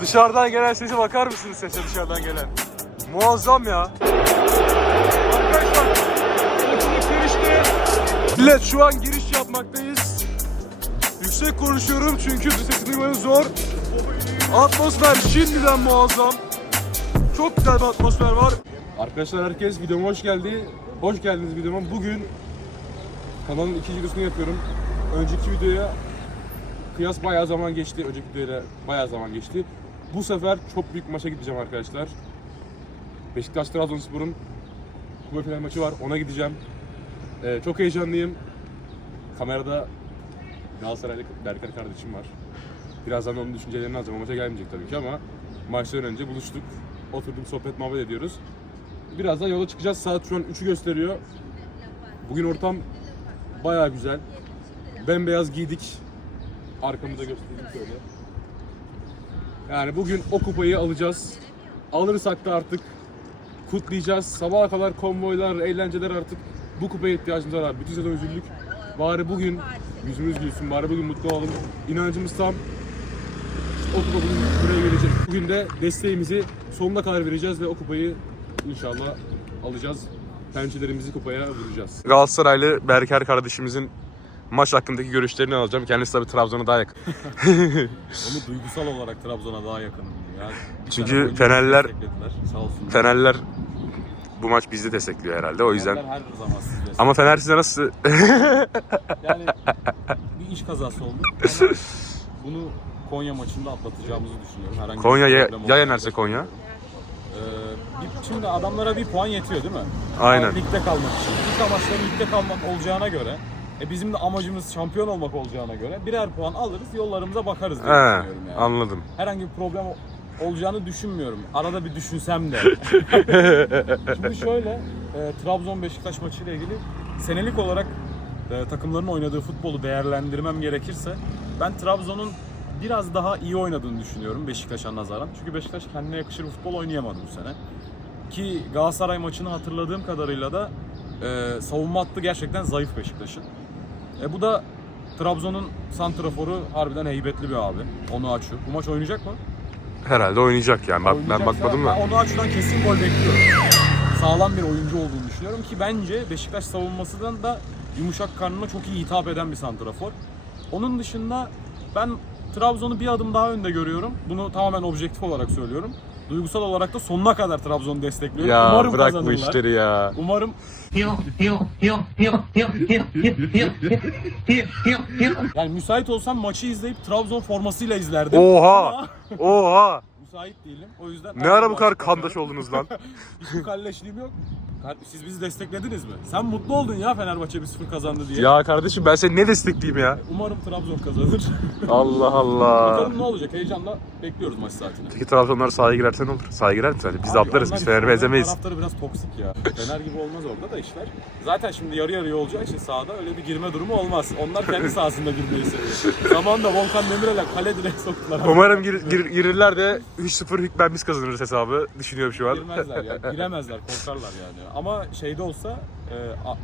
Dışarıdan gelen sese bakar mısınız sese dışarıdan gelen? Muazzam ya. Arkadaşlar maçımız girişte. Millet şu an giriş yapmaktayız. Yüksek konuşuyorum çünkü sesini duymanız zor. Atmosfer şimdiden muazzam. Çok güzel bir atmosfer var. Arkadaşlar herkes videoma hoş geldi. Hoş geldiniz videoma. Bugün kanalın ikinci videosunu yapıyorum. Önceki videoya kıyas bayağı zaman geçti. Önceki videoyla bayağı zaman geçti. Bu sefer çok büyük maça gideceğim arkadaşlar. Beşiktaş Trabzonspor'un kupa final maçı var. Ona gideceğim. Ee, çok heyecanlıyım. Kamerada Galatasaraylı Berkay kardeşim var. Birazdan onun düşüncelerini alacağım. O maça gelmeyecek tabii ki ama maçtan önce buluştuk. Oturduk sohbet muhabbet ediyoruz. Birazdan yola çıkacağız. Saat şu an 3'ü gösteriyor. Bugün ortam bayağı güzel. Bembeyaz giydik. Arkamı da göstereyim şöyle. Yani bugün o kupayı alacağız. Alırsak da artık kutlayacağız. Sabaha kadar konvoylar, eğlenceler artık bu kupaya ihtiyacımız var. abi. Bütün sezon üzüldük. Bari bugün yüzümüz gülsün, bari bugün mutlu olalım. İnancımız tam. O kupa bugün buraya gelecek. Bugün de desteğimizi sonuna kadar vereceğiz ve o kupayı inşallah alacağız. Pençelerimizi kupaya vuracağız. Galatasaraylı Berker kardeşimizin maç hakkındaki görüşlerini alacağım. Kendisi tabii Trabzon'a daha yakın. Onu duygusal olarak Trabzon'a daha yakınım ya. Bir Çünkü Fenerler-. Fenerler bu maç bizi destekliyor herhalde. O yüzden Fenerler her zaman sizi destekliyor. ama Fener size nasıl Yani bir iş kazası oldu. Ama bunu Konya maçında atlatacağımızı düşünüyorum. Herhangi Konya ya, ya yenerse Konya? Ee, bir, şimdi adamlara bir puan yetiyor değil mi? Aynen. Yani ligde kalmak için. İlk amaçları ligde kalmak olacağına göre e bizim de amacımız şampiyon olmak olacağına göre birer puan alırız yollarımıza bakarız diye He, düşünüyorum yani. anladım. Herhangi bir problem olacağını düşünmüyorum. Arada bir düşünsem de. Şimdi şöyle, e, Trabzon Beşiktaş maçı ile ilgili senelik olarak e, takımların oynadığı futbolu değerlendirmem gerekirse ben Trabzon'un biraz daha iyi oynadığını düşünüyorum Beşiktaş'a nazaran. Çünkü Beşiktaş kendine yakışır futbol oynayamadı bu sene. Ki Galatasaray maçını hatırladığım kadarıyla da e, savunma hattı gerçekten zayıf Beşiktaş'ın. E, bu da Trabzon'un santraforu harbiden heybetli bir abi. Onu açıyor. Bu maç oynayacak mı? Herhalde oynayacak yani. Bak, ben bakmadım da. Onu açıdan kesin gol bekliyorum. Sağlam bir oyuncu olduğunu düşünüyorum ki bence Beşiktaş savunmasından da yumuşak karnına çok iyi hitap eden bir santrafor. Onun dışında ben Trabzon'u bir adım daha önde görüyorum. Bunu tamamen objektif olarak söylüyorum. Duygusal olarak da sonuna kadar Trabzon'u destekliyorum. Ya Umarım bırak bu kazanırlar. işleri ya. Umarım yani müsait olsam maçı izleyip Trabzon formasıyla izlerdim. Oha! Oha! Müsait değilim. O yüzden Ne ara bu kadar kandaş oldunuz lan? Hiçbir kalleşliğim yok. Siz bizi desteklediniz mi? Sen mutlu oldun ya Fenerbahçe 1-0 kazandı diye. ya kardeşim ben seni ne destekleyeyim ya? Umarım Trabzon kazanır. Allah Allah. Bakalım ne olacak? Heyecanla bekliyoruz maç saatini. Peki Trabzonlar sahaya girerse ne olur? Sahaya girer mi sence? Biz de atlarız. Biz Fener'i Fener ezemeyiz. Taraftarı biraz toksik ya. Fener gibi olmaz orada da işler. Zaten şimdi yarı yarıya olacağı için sahada öyle bir girme durumu olmaz. Onlar kendi sahasında girmeyi seviyor. Zamanında Volkan Demirel'e kale direkt soktular. Umarım gir- gir- girirler de 3-0 hükmen biz kazanırız hesabı. Düşünüyorum şu an. Girmezler ya. Giremezler, korkarlar yani. Ama şeyde olsa e,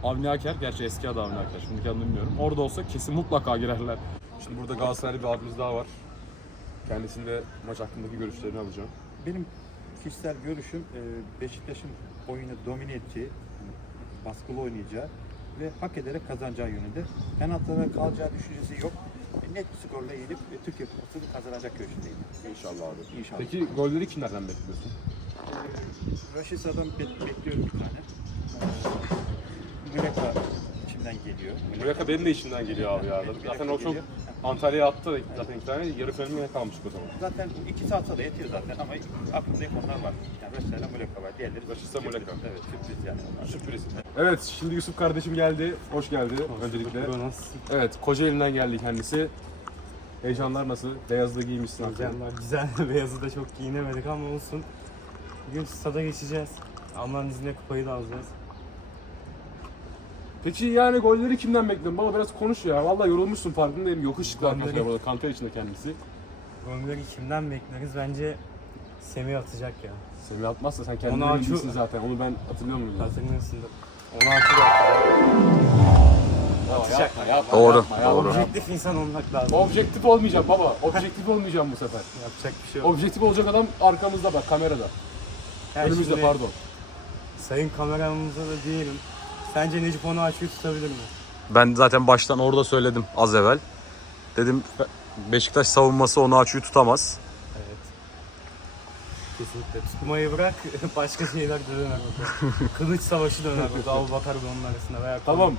Avni Aker, gerçi eski adı Avni Aker, şimdiki adını bilmiyorum. Orada olsa kesin mutlaka girerler. Şimdi burada Galatasaraylı bir abimiz daha var. Kendisinin de maç hakkındaki görüşlerini alacağım. Benim kişisel görüşüm e, Beşiktaş'ın oyunu domine edeceği, baskılı oynayacağı ve hak ederek kazanacağı yönünde. Penaltılara kalacağı düşüncesi yok. Net bir skorla yenip e, Türkiye Kupası'nı kazanacak görüşündeyim. İnşallah abi. İnşallah. Peki golleri kimlerden bekliyorsun? Raşisa'dan be- bekliyorum bir tane. E, Muleka içimden geliyor. Muleka benim de işimden geliyor abi ya. Zaten o çok geliyor. Antalya'ya attı zaten iki tane. Yarı finalime kalmıştık o zaman. Zaten ikisi atsa da yetiyor zaten ama aklımda hep onlar var. Yani Raşisa'yla Muleka var. Diğerleri sürpriz. Muleka. Evet sürpriz yani. onlar. Sürpriz. Evet şimdi Yusuf kardeşim geldi. Hoş geldi öncelikle. Evet Kocaeli'nden geldi kendisi. Heyecanlar nasıl? Beyazda giymişsin. Heyecanlar güzel. Beyazı da çok giyinemedik ama olsun. Bugün stada geçeceğiz. Allah'ın izniyle kupayı da alacağız. Peki yani golleri kimden bekliyorsun? Baba biraz konuş ya. Vallahi yorulmuşsun farkındayım. Yokuş çıktı Golleri- arkadaşlar burada. Kanter içinde kendisi. Golleri kimden bekleriz? Bence Semih atacak ya. Semih atmazsa sen kendin Onu bilmişsin zaten. Onu ben hatırlıyor muyum? Hatırlıyorsundur. Onu atacak. Atacak. Doğru. Doğru. Objektif insan olmak lazım. Objektif olmayacağım baba. Objektif olmayacağım bu sefer. Yapacak bir şey yok. Objektif olacak adam arkamızda bak kamerada. Yani Önümüzde şimdi pardon. Sayın kameramıza da diyelim. Sence Necip onu açıyı tutabilir mi? Ben zaten baştan orada söyledim az evvel. Dedim Beşiktaş savunması onu açıyı tutamaz. Evet. Kesinlikle. Tutmayı bırak başka şeyler de döner. Kılıç savaşı döner orada. Abu Bakar ve onun arasında veya Tamam.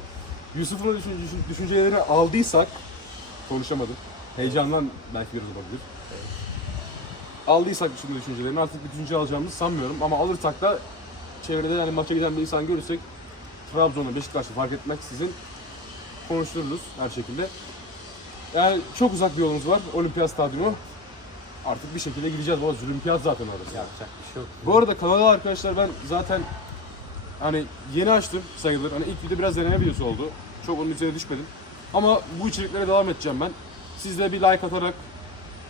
Yusuf'un düşün, düşün- düşüncelerini aldıysak konuşamadım. Heyecandan belki biraz olabilir. Aldıysak bütün düşüncelerini artık bir düşünce alacağımızı sanmıyorum ama alırsak da çevrede yani maça giden bir insan görürsek Trabzon'u Beşiktaş'ı fark etmeksizin konuştururuz her şekilde. Yani çok uzak bir yolumuz var. Olimpiyat Stadyumu. Artık bir şekilde gideceğiz. Bu olimpiyat zaten orası. yapacak bir şey yok. Bu arada kanala arkadaşlar ben zaten hani yeni açtım sayılır. Hani ilk video biraz deneme videosu oldu. Çok onun üzerine düşmedim. Ama bu içeriklere devam edeceğim ben. Siz de bir like atarak,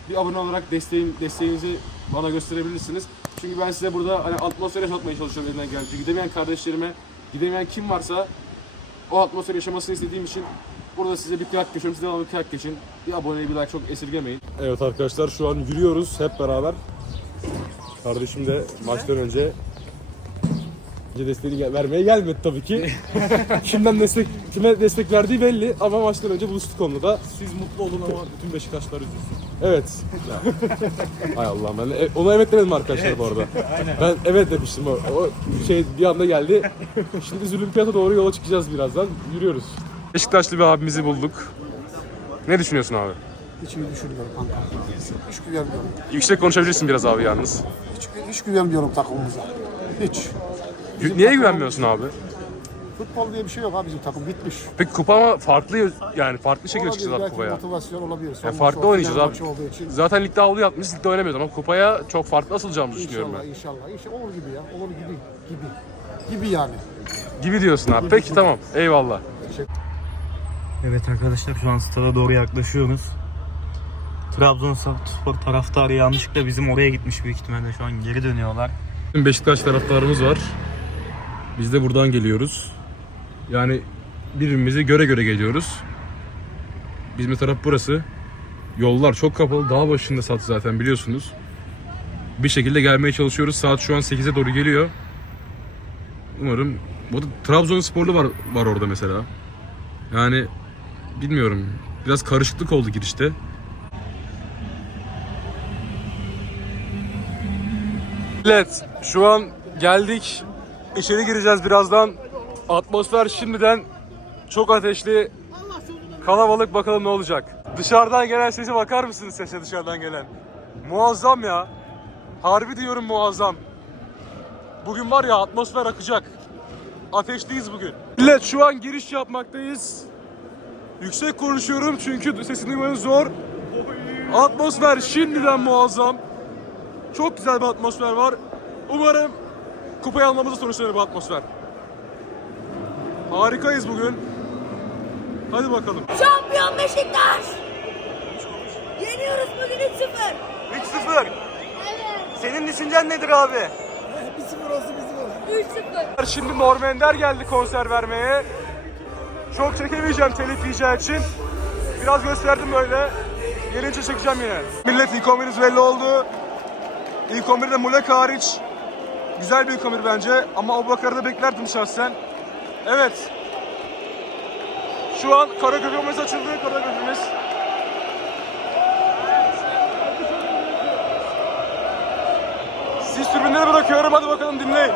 bir abone olarak desteğin, desteğinizi bana gösterebilirsiniz. Çünkü ben size burada hani atmosfer yaşatmaya çalışıyorum elimden geldiğince. Gidemeyen kardeşlerime, gidemeyen kim varsa o atmosferi yaşamasını istediğim için burada size bir kıyak geçiyorum. Size bir kıyak geçin. Bir abone, bir like çok esirgemeyin. Evet arkadaşlar şu an yürüyoruz hep beraber. Kardeşim de maçtan önce önce desteğini gel- vermeye gelmedi tabii ki. Kimden destek kime destek verdiği belli ama maçtan önce buluştuk onunla da. Siz mutlu olun ama bütün Beşiktaşlar üzülsün. Evet. Hay Allah'ım ben de- ona evet demedim arkadaşlar bu arada. Ben evet demiştim o, o şey bir anda geldi. Şimdi Zülümpiyat'a doğru yola çıkacağız birazdan. Yürüyoruz. Beşiktaşlı bir abimizi bulduk. Ne düşünüyorsun abi? Hiç iyi düşünmüyorum kanka. Hiç güvenmiyorum. Yüksek konuşabilirsin biraz abi yalnız. Hiç, hiç güvenmiyorum takımımıza. Hiç. Gü- Niye güvenmiyorsun abi? Futbol diye bir şey yok abi bizim takım bitmiş. Peki kupa ama farklı yani farklı şekilde Olabilir, çıkacağız belki kupaya. motivasyon olabilir. Son farklı o, oynayacağız abi. maçı olduğu için. Zaten ligde avlu yapmışız, ligde oynamıyoruz ama kupaya çok farklı asılacağımızı düşünüyorum İnşallah, ben. inşallah. İnşallah olur gibi ya. Olur gibi. Gibi. Gibi yani. Gibi diyorsun abi. Peki tamam. Eyvallah. Evet arkadaşlar şu an stada doğru yaklaşıyoruz. Trabzonspor taraftarı yanlışlıkla bizim oraya gitmiş büyük ihtimalle şu an geri dönüyorlar. Beşiktaş taraftarımız var. Biz de buradan geliyoruz. Yani birbirimizi göre göre geliyoruz. Bizim taraf burası. Yollar çok kapalı. Dağ başında sat zaten biliyorsunuz. Bir şekilde gelmeye çalışıyoruz. Saat şu an 8'e doğru geliyor. Umarım bu da Trabzonsporlu var var orada mesela. Yani bilmiyorum. Biraz karışıklık oldu girişte. Evet, şu an geldik. İçeri gireceğiz birazdan. Atmosfer şimdiden çok ateşli. Kalabalık bakalım ne olacak. Dışarıdan gelen sese bakar mısınız sese dışarıdan gelen? Muazzam ya. Harbi diyorum muazzam. Bugün var ya atmosfer akacak. Ateşliyiz bugün. Millet şu an giriş yapmaktayız. Yüksek konuşuyorum çünkü sesini duymanız zor. Atmosfer şimdiden muazzam. Çok güzel bir atmosfer var. Umarım kupayı almamızı sonuçlanır bu atmosfer. Harikayız bugün. Hadi bakalım. Şampiyon Beşiktaş! Yeniyoruz bugün 3-0. 3-0. Senin düşüncen nedir abi? 3-0. Şimdi Norm Ender geldi konser vermeye. Çok çekemeyeceğim telif yiyeceği için. Biraz gösterdim böyle. Gelince çekeceğim yine. Millet ilk 11'imiz belli oldu. İlk 11'de Mulek hariç. Güzel bir 11 bence. Ama Abubakar'ı da beklerdim şahsen. Evet. Şu an Karagökümüz açıldı. Karagökümüz. Siz tribünleri bırakıyorum. Hadi bakalım dinleyin.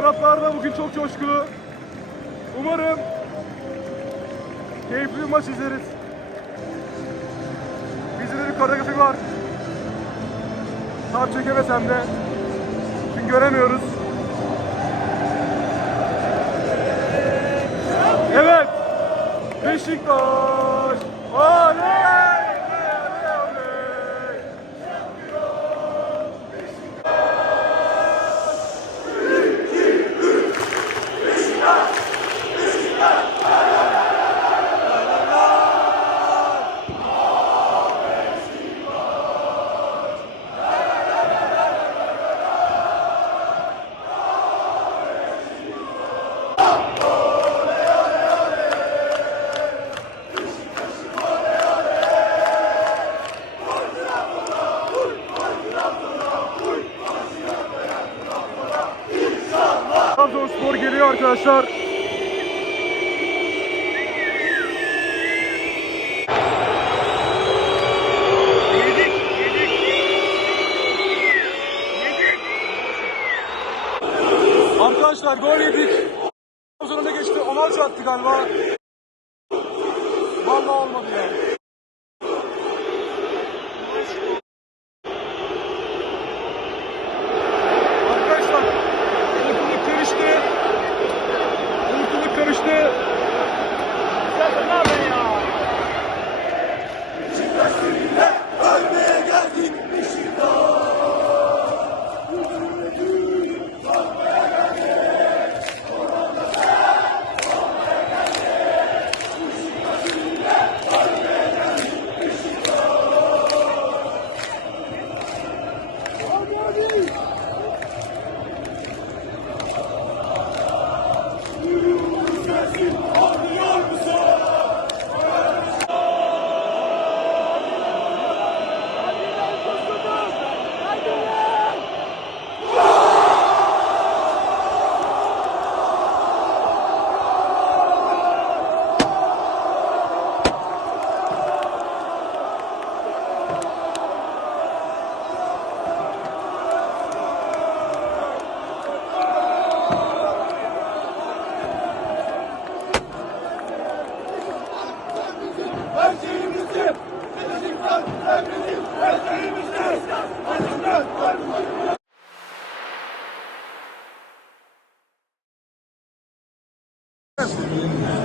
Tarafı, taraflar da bugün çok coşkulu. Umarım keyifli bir maç izleriz. Bizde de bir koreografi var. Tam çekemesem de. Çünkü göremiyoruz. Evet. Beşiktaş. Arkadaşlar. Arkadaşlar gol yedik. Trabzon öne geçti. Onarca attı galiba. Vallahi olmadı ya.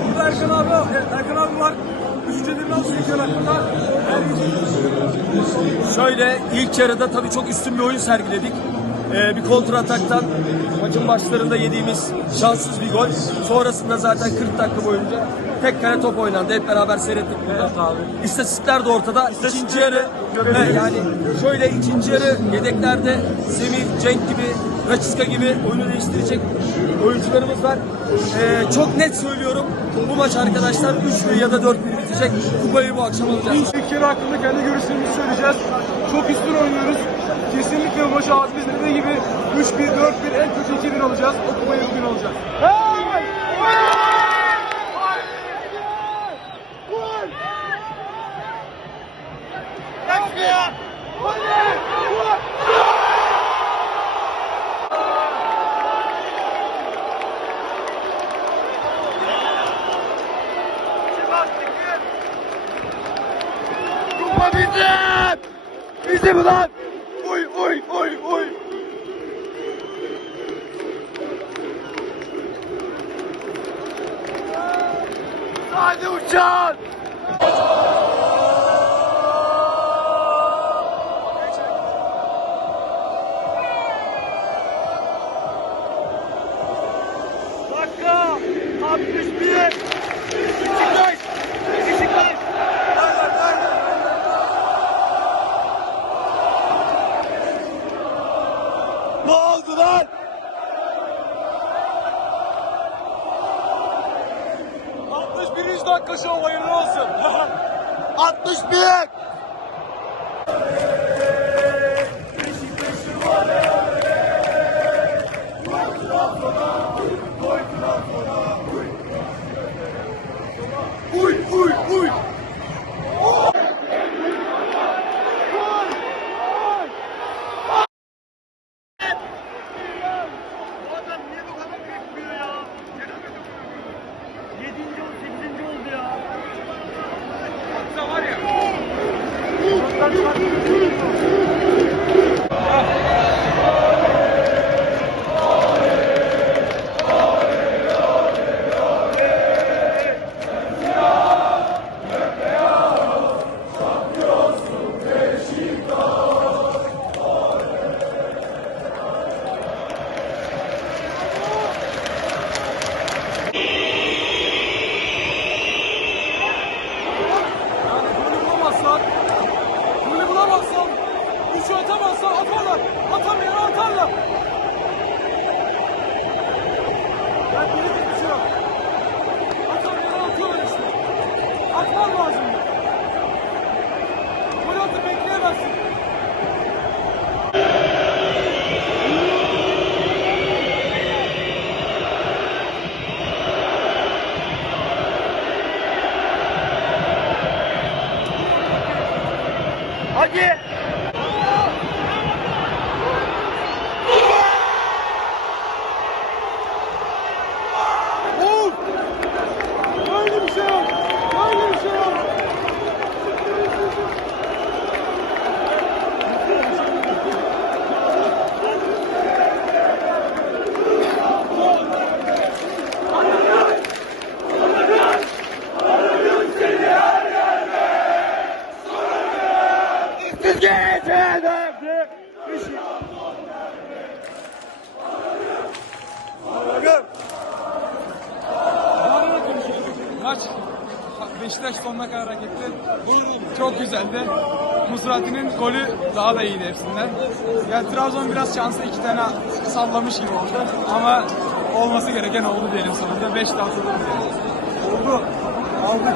Burada Erkan abi, Erkan abi var. İlk yarı hakkında. Şöyle ilk yarıda tabii çok üstün bir oyun sergiledik. Ee, bir kontra ataktan maçın başlarında yediğimiz şanssız bir gol. Sonrasında zaten 40 dakika boyunca tek kare top oynandı. Hep beraber seyrettik burada. İstatistikler de ortada. İkinci yarı he, yani şöyle ikinci yarı yedeklerde Semih, Cenk gibi, Raçiska gibi oyunu değiştirecek oyuncularımız var. Ee, çok net söylüyorum. Bu maç arkadaşlar 3-1 ya da 4-1 bitecek. Kupayı bu akşam alacağız. İlk yarı hakkında kendi görüşlerimizi söyleyeceğiz. Çok üstün oynuyoruz. Kesinlikle maçı abimiz dediği gibi 3-1, 4-1 en kötü 2-1 alacağız. O kupayı bugün alacağız. ui, ui, ui, ui. Sai do chão! Dakika şov hayırlı olsun. 61! Thank you. Golü daha da iyiydi hepsinden. Yani Trabzon biraz şansı iki tane sallamış gibi oldu. Ama olması gereken oldu diyelim sonunda. Beş tane Oldu. Aldık.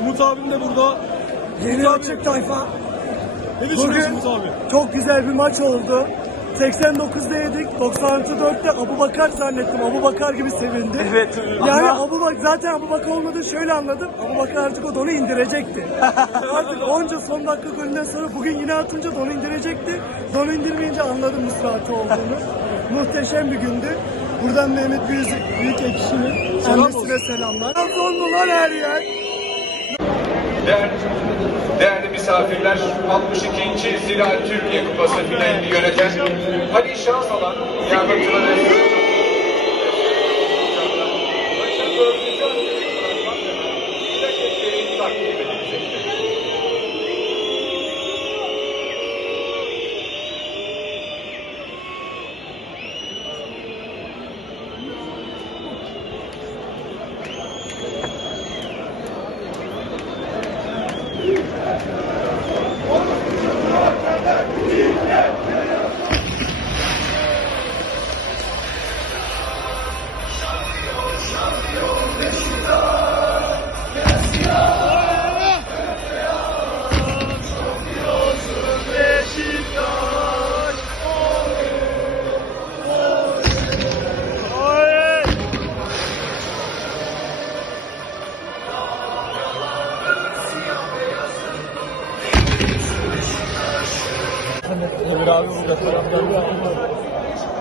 Umut abim de burada. Yeni açık tayfa. Ne düşünüyorsun Umut abi? Çok güzel bir maç oldu. 89'da yedik, 94'te Abu Bakar zannettim. Abu Bakar gibi sevindi. Evet. Yani Abu Bak zaten Abu Bakar olmadı şöyle anladım. Abu Bakar artık o donu indirecekti. artık onca son dakika golünden sonra bugün yine atınca donu indirecekti. Donu indirmeyince anladım Musrati olduğunu. Muhteşem bir gündü. Buradan Mehmet Büyük, Büyük Ekşi'nin annesine selamlar. Trabzonlu lan her yer. Değerli, değerli misafirler, 62. Zira Türkiye Kupası finalini yöneten Ali Şahsalan yardımcıları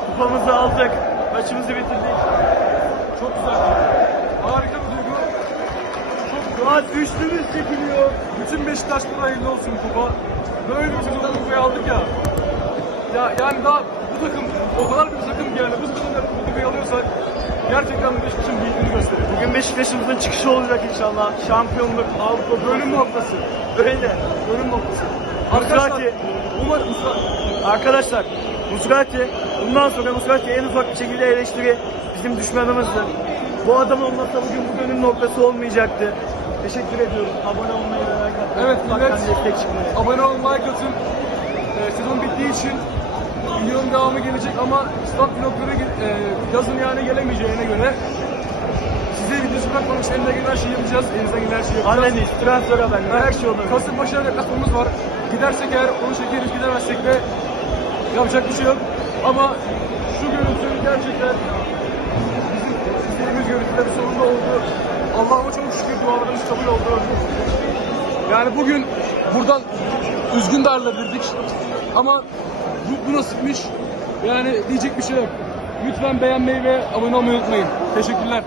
Kupamızı aldık. Maçımızı bitirdik. Çok güzel. Harika bir duygu. Çok rahat düştüğümüz çekiliyor. Bütün Beşiktaşlara hayırlı olsun kupa. Böyle bir sezonda kupayı aldık ya. Ya yani daha bu takım o kadar bir takım yani bu bu kupayı alıyorsak gerçekten Beşiktaş'ın büyüklüğünü gösteriyor. Bugün Beşiktaş'ımızın çıkışı olacak inşallah. Şampiyonluk, Avrupa Bölüm noktası. Öyle. Bölüm noktası. Musrati. umarım Arkadaşlar Musrati bundan sonra Musrati en ufak bir şekilde eleştiri bizim düşmanımızdır. Bu adam olmasa bugün bu dönüm noktası olmayacaktı. Teşekkür ediyorum. Abone olmayı like atmayı. Evet, evet. destek çıkmayı. abone olun, like atın. Ee, sezon bittiği için videonun devamı gelecek ama stat blokları e, yazın yani gelemeyeceğine göre size videosu bırakmamış elimizden gelen her şeyi yapacağız. Elimizden gelen her şeyi yapacağız. Anneniz, transfer haberleri, her şey olur. Kasımpaşa deplasmanımız var. Gidersek eğer onu çekeriz, gidemezsek de yapacak bir şey yok. Ama şu görüntü gerçekten bizim istediğimiz görüntülerin sonunda oldu. Allah'ıma çok şükür dualarımız kabul oldu. Yani bugün buradan üzgün de ayrılabilirdik. Ama bu, bu nasipmiş. Yani diyecek bir şey yok. Lütfen beğenmeyi ve abone olmayı unutmayın. Teşekkürler.